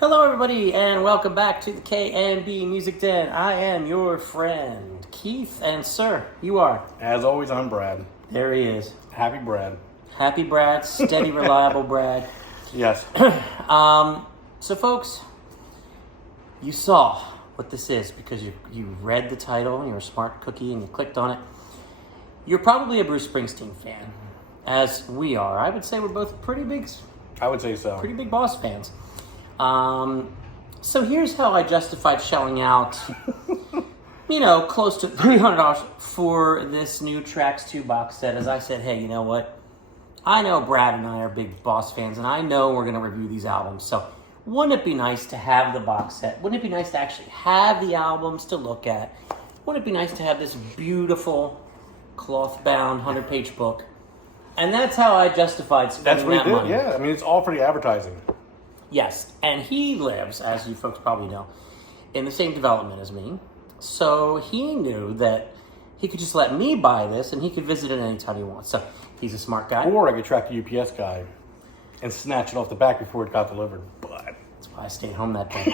Hello, everybody, and welcome back to the K&B Music Den. I am your friend, Keith, and sir, you are? As always, I'm Brad. There he is. Happy Brad. Happy Brad, steady, reliable Brad. Yes. So, folks, you saw what this is because you read the title, you're a smart cookie, and you clicked on it. You're probably a Bruce Springsteen fan, as we are. I would say we're both pretty big Boss fans. So here's how I justified shelling out, close to $300 for this new Tracks 2 box set. As I said, hey, you know what? I know Brad and I are big Boss fans, and I know we're going to review these albums. So wouldn't it be nice to have the box set? Wouldn't it be nice to actually have the albums to look at? Wouldn't it be nice to have this beautiful cloth-bound 100-page book? And that's how I justified spending that money. Yeah, I mean, it's all for the advertising. Yes, and he lives, as you folks probably know, in the same development as me. So he knew that he could just let me buy this and he could visit it anytime he wants. So he's a smart guy. Or I could track the UPS guy and snatch it off the back before it got delivered. But that's why I stayed home that day.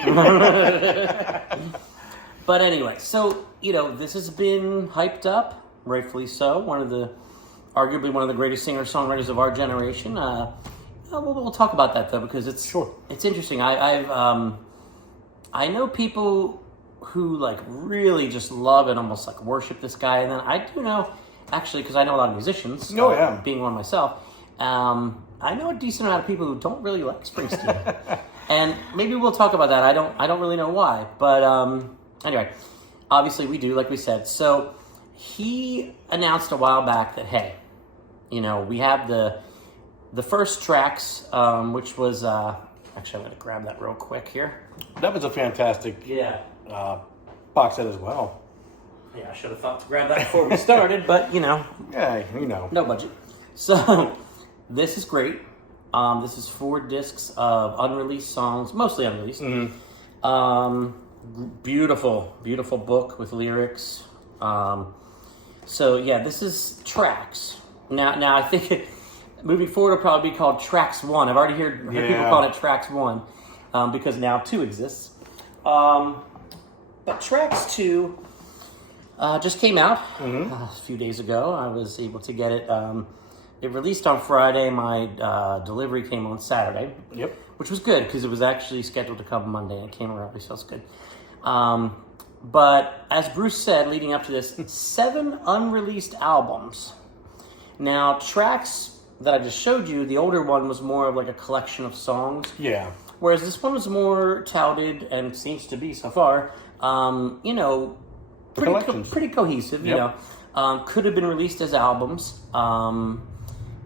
But anyway, so, this has been hyped up, rightfully so. Arguably one of the greatest singer-songwriters of our generation. We'll talk about that though, because it's interesting. I know people who really just love and almost worship this guy, and then I do know, actually, because I know a lot of musicians. Being one myself, I know a decent amount of people who don't really like Springsteen, and maybe we'll talk about that. I don't really know why, but anyway, obviously we do, like we said. So he announced a while back that hey, we have the first Tracks, which was, actually I'm going to grab that real quick here. That was a fantastic box set as well. Yeah, I should have thought to grab that before we started, but Yeah, no budget. So, this is great. This is 4 discs of unreleased songs, mostly unreleased. Mm-hmm. Beautiful, beautiful book with lyrics. So yeah, this is Tracks. Now I think moving forward, it'll probably be called Tracks 1. I've already heard people calling it Tracks 1 because now 2 exists. But Tracks 2 just came out a few days ago. I was able to get it. It released on Friday. My delivery came on Saturday. Yep. Which was good because it was actually scheduled to come Monday and it came early, so it's good. But as Bruce said, leading up to this, 7 unreleased albums. Now, Tracks that I just showed you, the older one was more of a collection of songs. Yeah. Whereas this one was more touted and seems to be so far, pretty cohesive. Yep. Could have been released as albums. And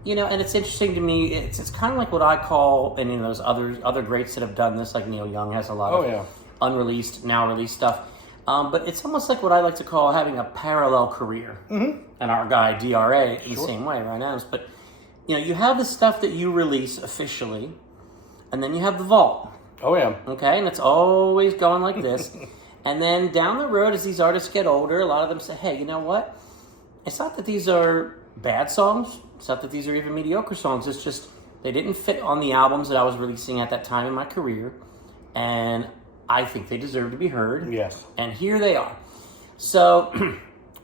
it's interesting to me. It's kind of like what I call, and those other greats that have done this, like Neil Young has a lot of unreleased, now released stuff. But it's almost like what I like to call having a parallel career. Mm-hmm. And our guy DRA in the same way, right now. But you have the stuff that you release officially, and then you have the vault. Oh, yeah. Okay, and it's always going like this. And then down the road, as these artists get older, a lot of them say, hey, you know what? It's not that these are bad songs. It's not that these are even mediocre songs. It's just they didn't fit on the albums that I was releasing at that time in my career. And I think they deserve to be heard. Yes. And here they are. So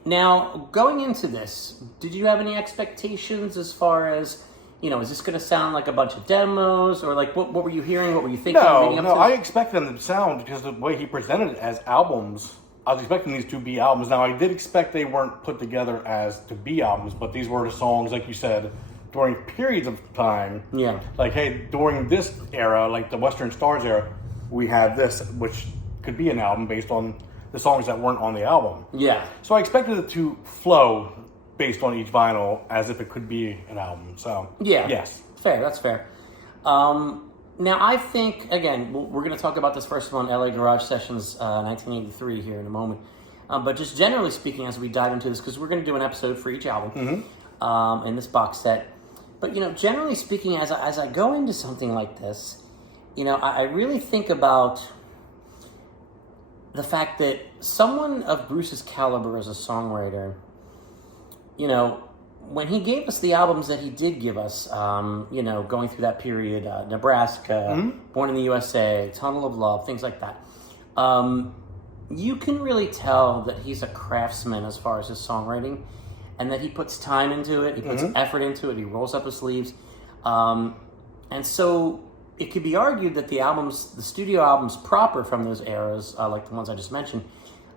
now, going into this, did you have any expectations as far as, is this going to sound like a bunch of demos? Or what were you hearing? What were you thinking? No, I expected them to sound, because the way he presented it as albums, I was expecting these to be albums. Now, I did expect they weren't put together as to be albums, but these were the songs, like you said, during periods of time. Yeah. Like, hey, during this era, like the Western Stars era, we had this, which could be an album based on the songs that weren't on the album. Yeah. So I expected it to flow based on each vinyl as if it could be an album. So, yeah. Yes. Fair, that's fair. Now, I think, again, we're going to talk about this first one, LA Garage Sessions 1983 here in a moment. But just generally speaking, as we dive into this, because we're going to do an episode for each album in this box set. But, generally speaking, as I go into something like this, I really think about the fact that someone of Bruce's caliber as a songwriter, when he gave us the albums that he did give us, going through that period, Nebraska, Born in the USA, Tunnel of Love, things like that, you can really tell that he's a craftsman as far as his songwriting, and that he puts time into it, he puts effort into it, he rolls up his sleeves. And so it could be argued that the studio albums proper from those eras, like the ones I just mentioned,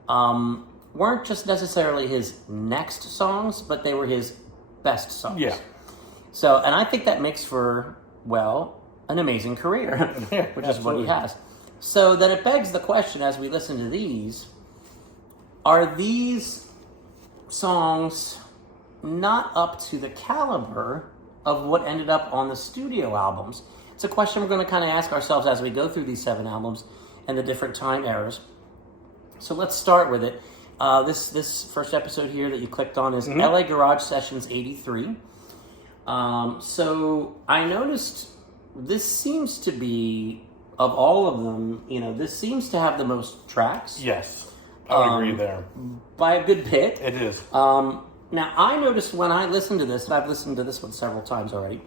weren't just necessarily his next songs, but they were his best songs. Yeah. So, and I think that makes for, an amazing career, which is what he has. So then it begs the question as we listen to these, are these songs not up to the caliber of what ended up on the studio albums? It's a question we're going to kind of ask ourselves as we go through these 7 albums and the different time eras. So let's start with it. This first episode here that you clicked on is LA Garage Sessions 83. So I noticed this seems to be, of all of them, this seems to have the most tracks. Yes, I would agree there. By a good bit. It is. Now, I noticed when I listened to this, and I've listened to this one several times already,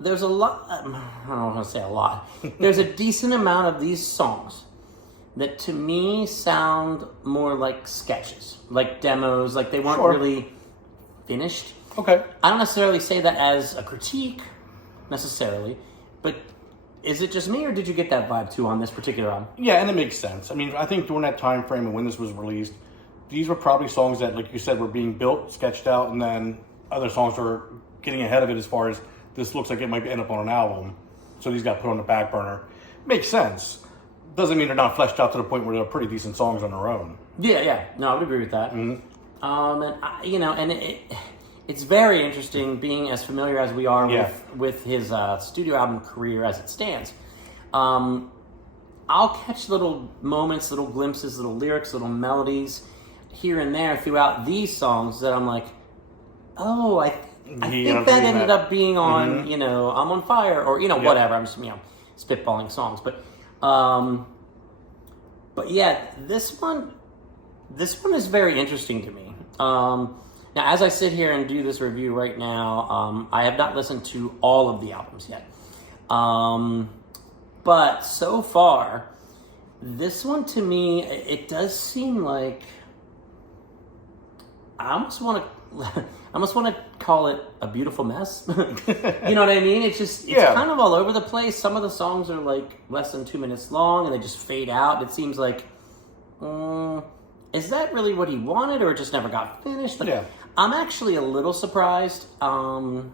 there's a lot, I don't want to say a lot, there's a decent amount of these songs that to me sound more like sketches, like demos, like they weren't really finished. Okay. I don't necessarily say that as a critique, necessarily, but is it just me, or did you get that vibe too on this particular album? Yeah, and it makes sense. I mean, I think during that time frame and when this was released, these were probably songs that, like you said, were being built, sketched out, and then other songs were getting ahead of it as far as this looks like it might end up on an album. So these got put on the back burner. Makes sense. Doesn't mean they're not fleshed out to the point where they're pretty decent songs on their own. Yeah. No, I would agree with that. It's very interesting being as familiar as we are with his studio album career as it stands. I'll catch little moments, little glimpses, little lyrics, little melodies here and there throughout these songs that I'm like, oh, I think that ended up being on, I'm on Fire, or, whatever. I'm just, spitballing songs. But yeah, this one is very interesting to me. Now, as I sit here and do this review right now, I have not listened to all of the albums yet. But so far, this one to me, it does seem like I almost want to call it a beautiful mess. You know what I mean? It's kind of all over the place. Some of the songs are like less than 2 minutes long and they just fade out. It seems like, is that really what he wanted, or it just never got finished? I'm actually a little surprised. I'm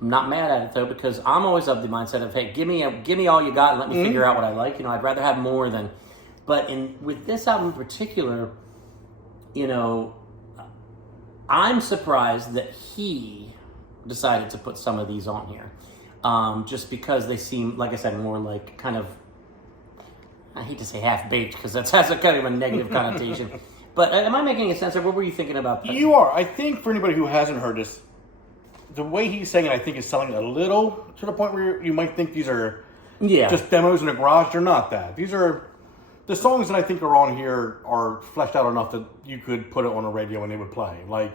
not mad at it though, because I'm always of the mindset of, hey, give me all you got and let me figure out what I like. I'd rather have more than. But with this album in particular, I'm surprised that he decided to put some of these on here, just because they seem, like I said, more like kind of, I hate to say half-baked because that has a kind of a negative connotation. But am I making sense, or what were you thinking about that? You are. I think for anybody who hasn't heard this, the way he's saying it, I think is selling a little to the point where you might think these are just demos in a garage. They're not that. These are the songs that I think are on here are fleshed out enough that you could put it on a radio and they would play. Like,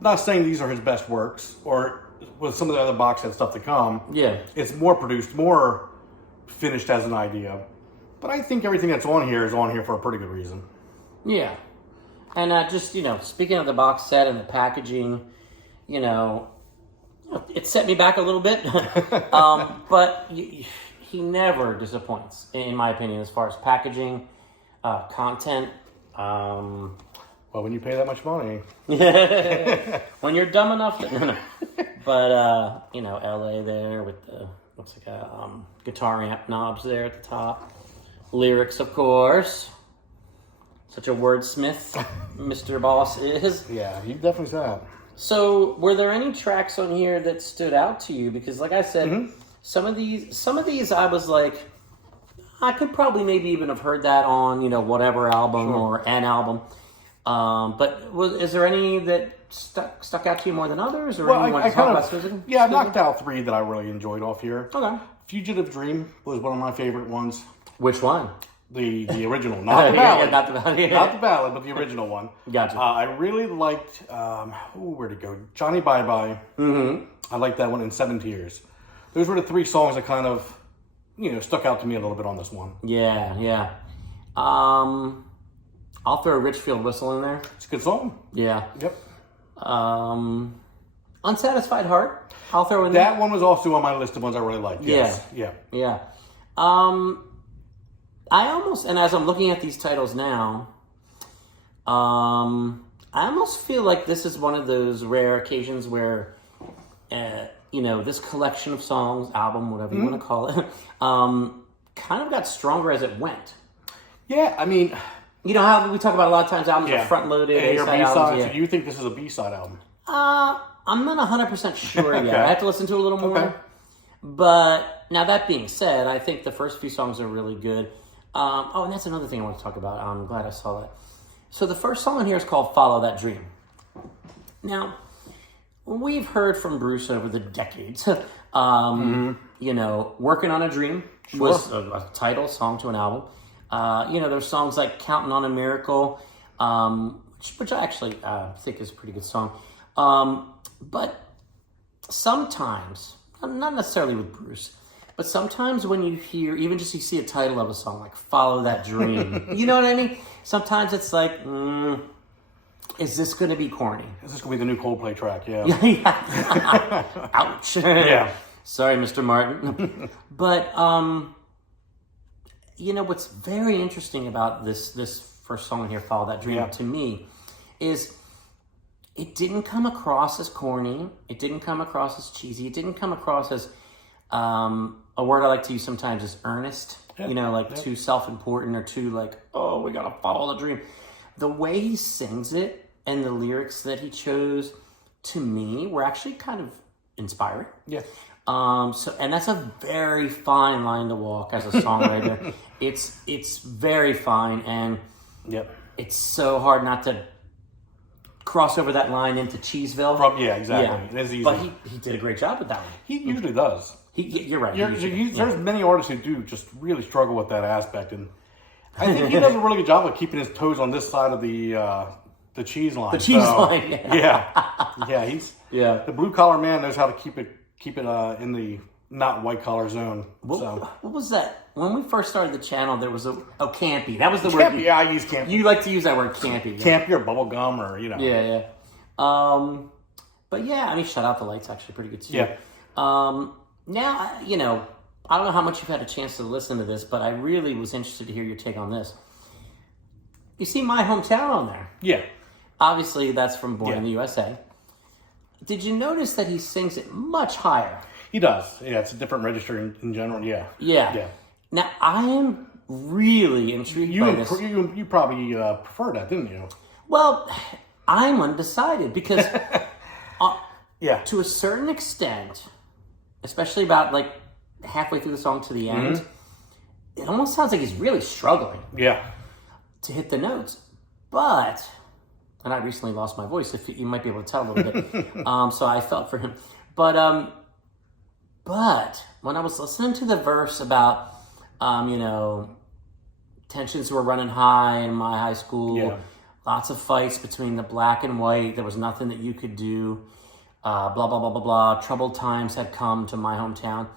not saying these are his best works, or with some of the other box set stuff to come. Yeah, it's more produced, more finished as an idea. But I think everything that's on here is on here for a pretty good reason. Yeah. And just, speaking of the box set and the packaging, it set me back a little bit. But he never disappoints, in my opinion, as far as packaging, content. Well, when you pay that much money. When you're dumb enough to... No. But, LA there with the, looks like a guitar amp knobs there at the top. Lyrics, of course. Such a wordsmith Mr. Boss is. Yeah, he definitely said. So, were there any tracks on here that stood out to you? Because, like I said, some of these, I was like, I could probably maybe even have heard that on, whatever album or an album. But is there any that stuck out to you more than others, or any you want to talk about specifically? Yeah, I knocked out 3 that I really enjoyed off here. Okay. Fugitive Dream was one of my favorite ones. Which one? The original, not the ballad. Not the ballad. Not the ballad, but the original one. Gotcha. I really liked, where'd it go? Johnny Bye Bye. Mm-hmm. I liked that one, in 7 Tears. Those were the 3 songs that kind of, stuck out to me a little bit on this one. Yeah. I'll throw a Richfield Whistle in there. It's a good song. Yeah. Yep. Unsatisfied Heart, I'll throw in there. That one was also on my list of ones I really liked. Yes. Yeah. I almost, and as I'm looking at these titles now, I almost feel like this is one of those rare occasions where, this collection of songs, album, whatever you want to call it, kind of got stronger as it went. Yeah, I mean... You know how we talk about a lot of times albums are front-loaded, A-side albums? So you think this is a B-side album? I'm not 100% sure yet. Okay. I have to listen to it a little more. Okay. But now that being said, I think the first few songs are really good. And that's another thing I want to talk about. I'm glad I saw that. So the first song on here is called Follow That Dream. Now, we've heard from Bruce over the decades, Working on a Dream was a title song to an album. There's songs like Counting on a Miracle, which I actually think is a pretty good song. But sometimes, not necessarily with Bruce, but sometimes when you hear, even just you see a title of a song like Follow That Dream, you know what I mean? Sometimes it's like, is this going to be corny? Is this going to be the new Coldplay track? Yeah. Ouch. Yeah. Sorry, Mr. Martin. But, what's very interesting about this first song here, Follow That Dream, to me, is it didn't come across as corny. It didn't come across as cheesy. It didn't come across as a word I like to use sometimes is earnest. Too self-important or too we got to follow the dream. The way he sings it and the lyrics that he chose, to me, were actually kind of inspiring. Yeah. And that's a very fine line to walk as a songwriter. It's very fine, and it's so hard not to cross over that line into Cheeseville. Yeah, exactly. Yeah. It is easy. But he did a great job with that one. He usually does. You're right. There's many artists who do just really struggle with that aspect, and I think he does a really good job of keeping his toes on this side of the cheese line. The cheese line. He's the blue collar man knows how to keep it in the not white collar zone. What was that? When we first started the channel, there was campy. That was the campy, word. Yeah, I use campy. You like to use that word, campy. Campy or bubble gum or Yeah. But yeah, I mean, Shut Out the Light's actually pretty good too. Yeah. Now, I don't know how much you've had a chance to listen to this, but I really was interested to hear your take on this. You see My Hometown on there. Yeah. Obviously, that's from Born in the USA. Did you notice that he sings it much higher? He does. Yeah, it's a different register in general. Yeah. Yeah. Now, I am really intrigued by this. You probably prefer that, didn't you? Well, I'm undecided because to a certain extent, especially about halfway through the song to the end, it almost sounds like he's really struggling to hit the notes. But, and I recently lost my voice, if you might be able to tell a little bit, so I felt for him. But when I was listening to the verse about, tensions were running high in my high school, lots of fights between the black and white, there was nothing that you could do, blah, blah, blah, blah, blah, troubled times had come to my hometown.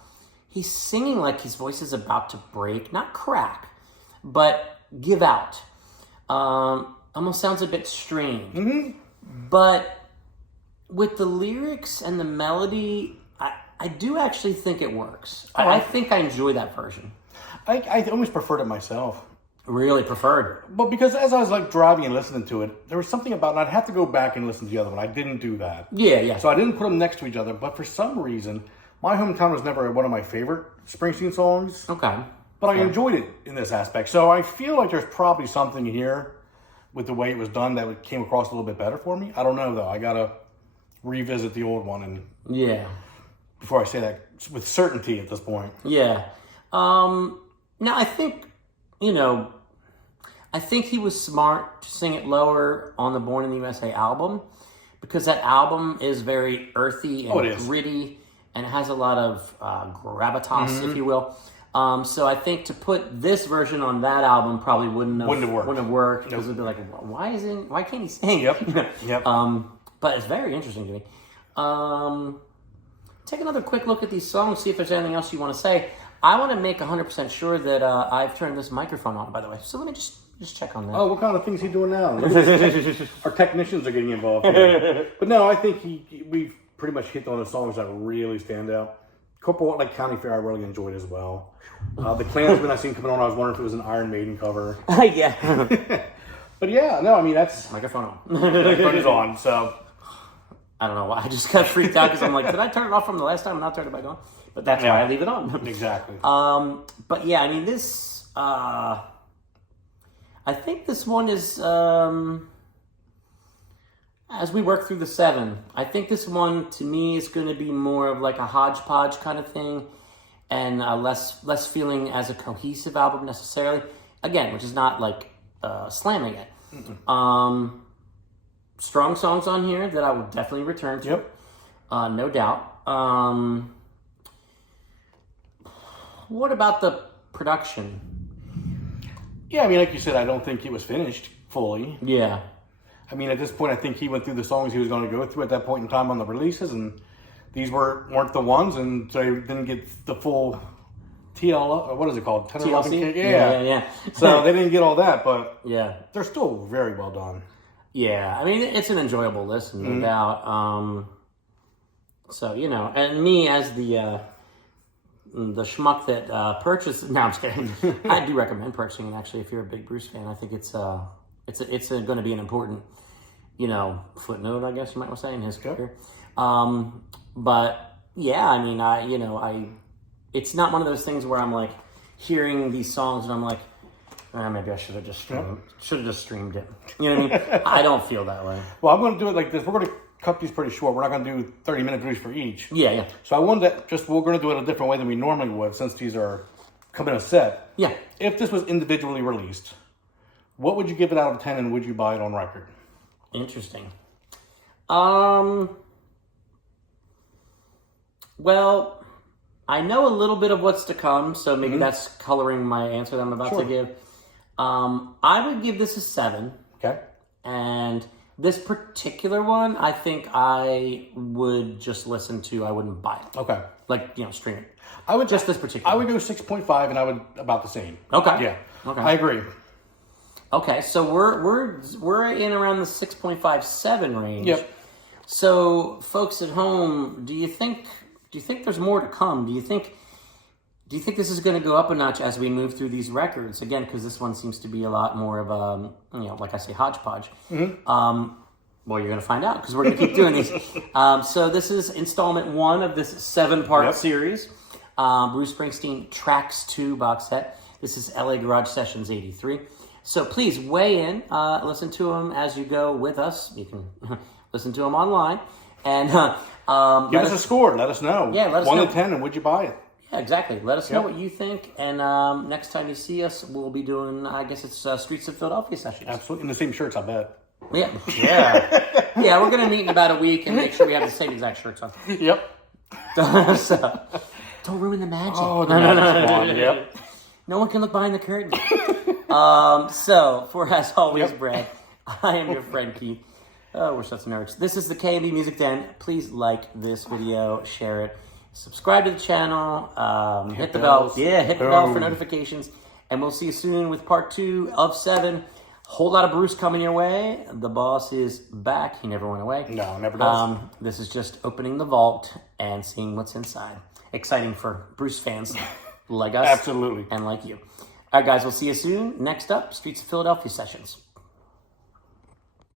He's singing like his voice is about to break, not crack, but give out. Almost sounds a bit strained. But with the lyrics and the melody, I do actually think it works. I think I enjoy that version. I almost preferred it myself. Really preferred. But because as I was driving and listening to it, there was something about it. I'd have to go back and listen to the other one. I didn't do that. Yeah. So I didn't put them next to each other. But for some reason, My Hometown was never one of my favorite Springsteen songs. Okay. But I enjoyed it in this aspect. So I feel like there's probably something here with the way it was done that came across a little bit better for me. I don't know, though. I got to revisit the old one and before I say that with certainty at this point. Yeah. Now, I think, I think he was smart to sing it lower on the Born in the USA album because that album is very earthy and gritty and it has a lot of gravitas, if you will. So I think to put this version on that album probably wouldn't have worked because it'd be like, why can't he sing? Yep. But it's very interesting to me. Take another quick look at these songs, see if there's anything else you want to say. I want to make 100% sure that I've turned this microphone on, by the way. So let me just check on that. Oh, what kind of things he doing now? Our technicians are getting involved here. But no, I think we've pretty much hit on the songs that really stand out. A couple like County Fair I really enjoyed as well. The Klansman I seen coming on, I was wondering if it was an Iron Maiden cover. Yeah. But yeah, no, I mean, that's... Microphone on. Microphone is on, so... I don't know why. I just got freaked out because I'm like, did I turn it off from the last time and not turn it back on? But that's why I leave it on. Exactly. But yeah, I mean, this... I think this one is... as we work through the 7, I think this one, to me, is going to be more of like a hodgepodge kind of thing and less feeling as a cohesive album necessarily. Again, which is not like slamming it. Strong songs on here that I would definitely return to. Yep. No doubt. What about the production? Yeah, I mean, like you said, I don't think it was finished fully. Yeah. I mean, at this point, I think he went through the songs he was going to go through at that point in time on the releases, and these weren't the ones, and so they didn't get the full TL, or what is it called? TLC? Yeah. So they didn't get all that, but yeah, they're still very well done. Yeah, I mean, it's an enjoyable listen, no doubt. So, you know, and me as the schmuck that purchased... No, I'm just kidding. I do recommend purchasing it, actually, if you're a big Bruce fan. I think it's going to be an important, you know, footnote, I guess you might want to say, in his career. But, yeah, I mean, it's not one of those things where I'm, like, hearing these songs and I'm like, maybe I should have just streamed it. You know what I mean? I don't feel that way. Well, I'm going to do it like this. We're going to cut these pretty short. We're not going to do 30-minute reviews for each. Yeah. So I wanted to we're going to do it a different way than we normally would, since these are coming in a set. Yeah. If this was individually released, what would you give it out of 10, and would you buy it on record? Interesting. Well, I know a little bit of what's to come, so maybe that's coloring my answer that I'm about to give. I would give this a 7. Okay. And this particular one, I think I would just listen to. I wouldn't buy it. Okay. Like, you know, stream it. I would just this particular. I would go 6.5, and I would about the same. Okay. Yeah. Okay. I agree. Okay, so we're in around the 6.57 range. Yep. So, folks at home, do you think there's more to come? Do you think this is going to go up a notch as we move through these records? Again, because this one seems to be a lot more of a, you know, like I say, hodgepodge. Well, you're going to find out because we're going to keep doing these. So this is installment 1 of this 7-part series. Bruce Springsteen Tracks 2 box set. This is LA Garage Sessions 83. So please weigh in, listen to them as you go with us. You can listen to them online. And give us a score. Let us know. Yeah, let us know. 1 to 10, and would you buy it? Yeah, exactly. Let us know what you think. And next time you see us, we'll be doing, I guess it's Streets of Philadelphia sessions. Absolutely. In the same shirts, I bet. Yeah. Yeah, we're going to meet in about a week and make sure we have the same exact shirts on. Yep. So, don't ruin the magic. Oh, the magic's gone. Yep. No one can look behind the curtain. So, for as always, Brad, I am your friend Keith. Oh, we're such nerds. This is the K&B Music Den. Please like this video, share it, subscribe to the channel, hit the bell. Yeah, hit the bell for notifications. And we'll see you soon with part 2 of 7. Whole lot of Bruce coming your way. The boss is back. He never went away. No, never does. This is just opening the vault and seeing what's inside. Exciting for Bruce fans like us. Absolutely. And like you. All right, guys, we'll see you soon. Next up, Streets of Philadelphia sessions.